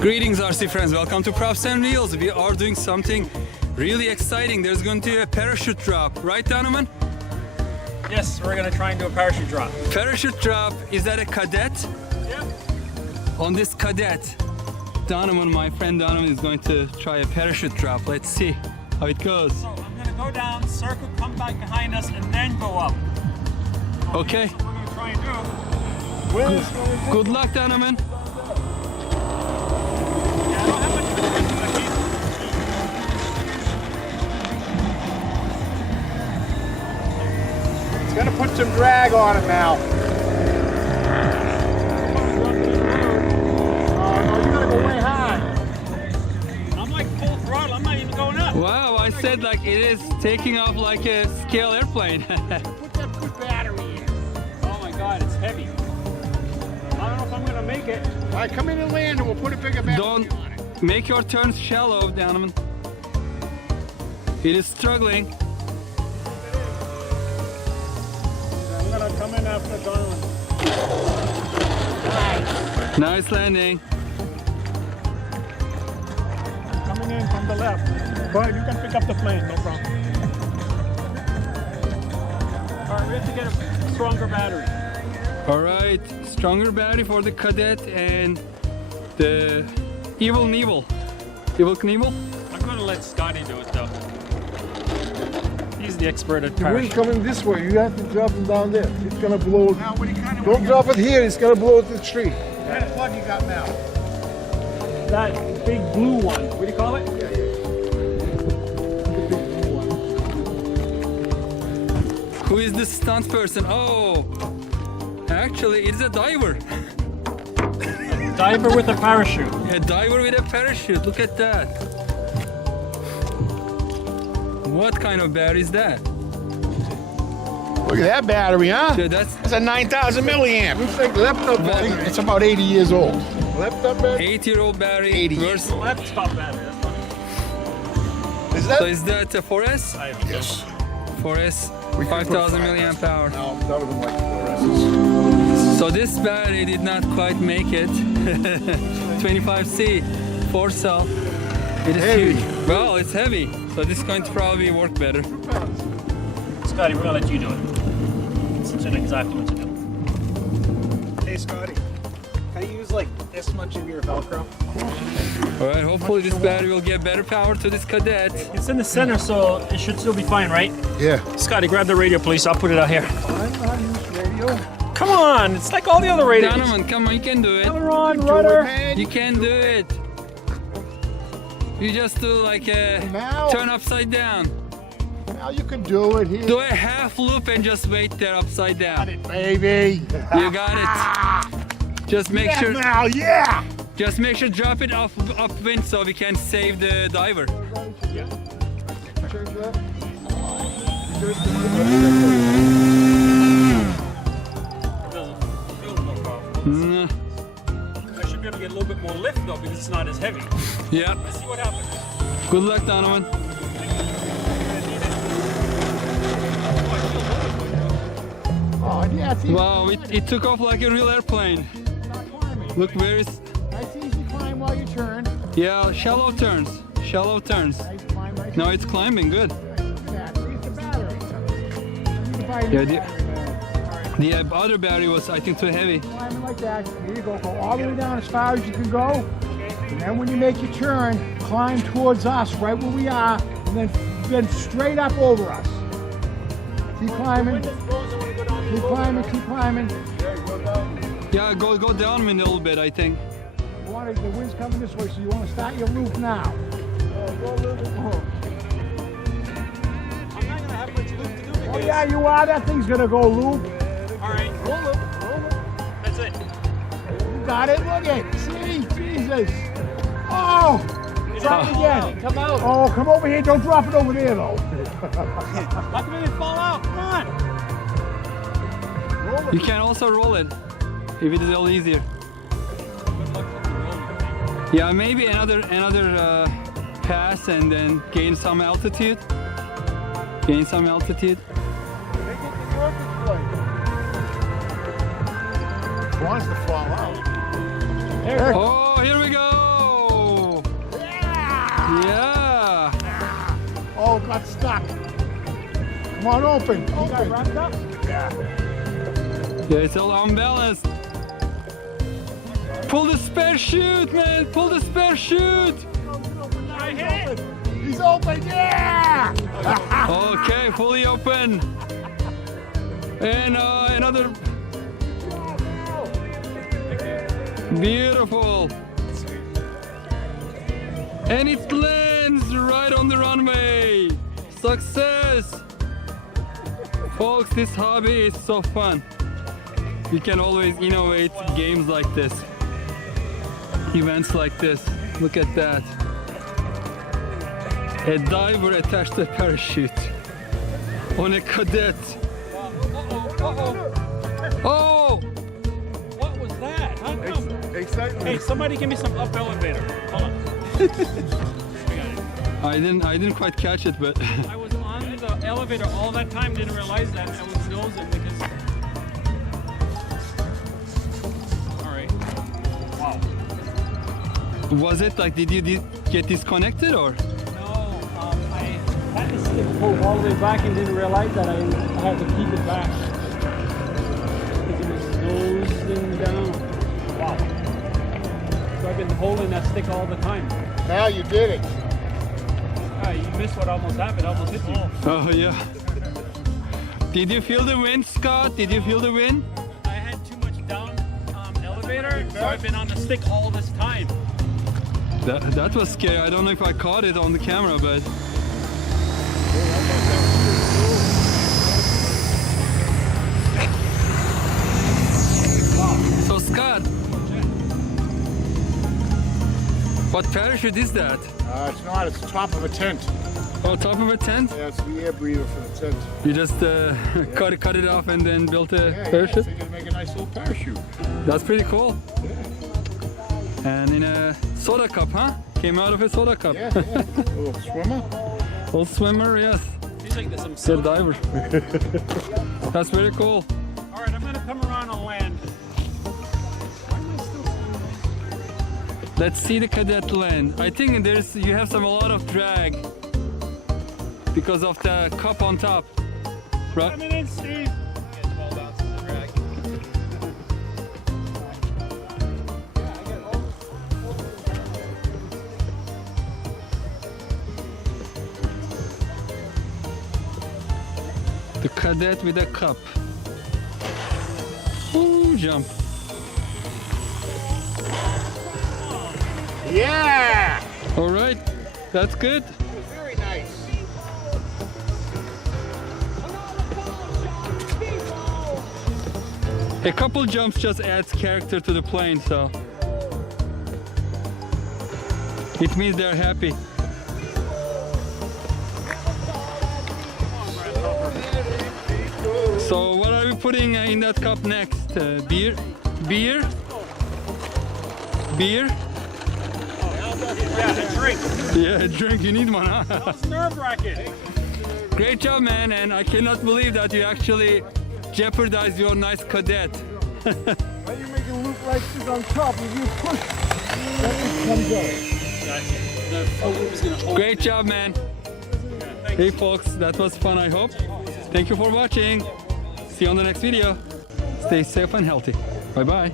Greetings RC friends, welcome to Props and Reels. We are doing something really exciting. There's going to be a parachute drop, right Donovan? Yes, we're going to try and do a parachute drop. Parachute drop, is that a Kadet? Yep. On this Kadet, Donovan, my friend Donovan, is going to try a parachute drop. Let's see how it goes. So I'm going to go down, circle, come back behind us, and then go up. Okay. That's what we're going to try and do. Good luck, Donovan. It's gonna put some drag on it now. Oh, you gotta go way high. I'm like full throttle, I'm not even going up. Wow, I said like it is taking off like a scale airplane. Put that good battery in. Oh my God, it's heavy. I don't know if I'm gonna make it. All right, come in and land and we'll put a bigger battery Don't on it. make your turns shallow, Donovan. It is struggling. I'm gonna come in after Donovan. Nice landing. Coming in from the left. Brian, you can pick up the plane, no problem. All right, we have to get a stronger battery. All right, stronger battery for the Kadet and the Evil Knievel. Evil Knievel? I'm gonna let Scotty do it though. He's the expert at The wind parachute. coming this way, you have to drop it down there. It's gonna blow. Now, what do you kind of Don't drop it here, it's gonna blow it to the tree. What kind of plug you got now? That big blue one. What do you call it? Who is the stunt person? Oh, actually, it's a diver. Diver with a parachute. A diver with a parachute. Look at that. What kind of battery is that? Look at that battery, huh? So that's That's a 9,000 milliamp. Looks like laptop I battery. think it's about 80 years old. Laptop battery. 8-year-old battery. 80. Versus, Laptop battery. That's funny. Is so that? is that a 4S? Yes. 4S, 5,000 milliamp hour. No, that wasn't like fluorescence. So this battery did not quite make it. 25C, 4 cell. It is Heavy. huge. Well, it's heavy, so this is going to probably work better. Scotty, we're gonna let you do it. Since you know exactly what to do. Hey Scotty, can you use like this much of your Velcro? All right, hopefully this battery will get better power to this Kadet. It's in the center, so it should still be fine, right? Yeah. Scotty, grab the radio, please. I'll put it out here. I know how to use radio. Come on, it's like all the other radios. Donovan, come on, you can do it. Aileron, rudder. You can do it. You just do like a Now. turn upside down. Now you can do it here. Do a half loop and just wait there upside down. Baby. You got it. Just make sure. Now, yeah. Just make sure drop it upwind so we can save the diver. Change that. It doesn't feel no problem. I should be able to get a little bit more lift though because it's not as heavy. Yeah. Let's see what happens. Good luck, Donovan. Oh, yeah, it's easy. Wow, it took off like a real airplane. Look where is. Nice easy climb while you turn. Yeah, shallow turns. Shallow turns. Nice climb right No, it's climbing good. there. Use the battery. Use the battery. Yeah, the other battery was, I think, too heavy. Climbing like that. Here you go. Go all the way down as far as you can go. And then when you make your turn, climb towards us right where we are, and then straight up over us. Keep climbing. Keep climbing. Keep climbing. Yeah, go down a little bit, I think. The wind's coming this way, so you want to start your loop now. I'm not gonna have much loop to do Oh because. yeah, you are. That thing's gonna go loop. All right. Roll it. That's it. You got it. Look at. See, Jesus. Oh, try it again. Come out. Oh, come over here. Don't drop it over there though. How come it didn't fall out? Come on. You can also roll it if it is all easier. Yeah, maybe another pass and then gain some altitude. Gain some altitude. Wants to fall out. Oh, here we go! Yeah! Oh, got stuck. Come on, open. Open. Yeah, it's all unbalanced. Pull the spare chute, man! Pull the spare chute! He's open, yeah! Okay, fully open. And another. Beautiful. And it lands right on the runway. Success. Folks, this hobby is so fun. You can always innovate games like this. Events like this. Look at that. A diver attached to a parachute on a cadet. Oh! What was that? How come? Excitement. Hey, somebody give me some up elevator. Hold on. I didn't quite catch it, but I was on the elevator all that time, didn't realize that. I was nosing because. All right. Wow. was it like, did you get disconnected or? No, I had to stick pull all the way back and didn't realize that I had to keep it back. Because it was nosing down. Wow. So I've been holding that stick all the time. Now you did it. Ah, you missed what almost happened. Almost hit you. Oh yeah. Did you feel the wind, Scott? Did you feel the wind? I had too much down elevator, so I've been on the stick all this time. That was scary. I don't know if I caught it on the camera, but so Scott, what parachute is that? It's not. It's the top of a tent. Oh, top of a tent? Yeah, it's the air breather for the tent. You just cut it off and then built a Yeah, parachute? so you can make a nice little parachute. That's pretty cool. And in a soda cup, huh? Came out of a soda cup. Yeah, yeah. A little swimmer. Old swimmer, yes. Seems like there's some Good diver. That's very cool. All right, I'm gonna come around on land. Why am I still seeing this? Let's see the cadet land. I think you have a lot of drag because of the cup on top. Right? Coming in, Steve. The cadet with a cup. Ooh, jump. Yeah! All right, that's good. Very nice. A couple jumps just adds character to the plane, so it means they're happy. So what are we putting in that cup next? Beer? Beer? Beer? Yeah, the drink. Yeah, a drink. You need one, huh? It's nerve-wracking. Great job, man, and I cannot believe that you actually jeopardized your nice cadet. Why you make it look like this on top? If you push, then it comes out. The float was gonna hold. Great job, man. Hey folks, that was fun, I hope. Thank you for watching. See you on the next video. Stay safe and healthy. Bye-bye.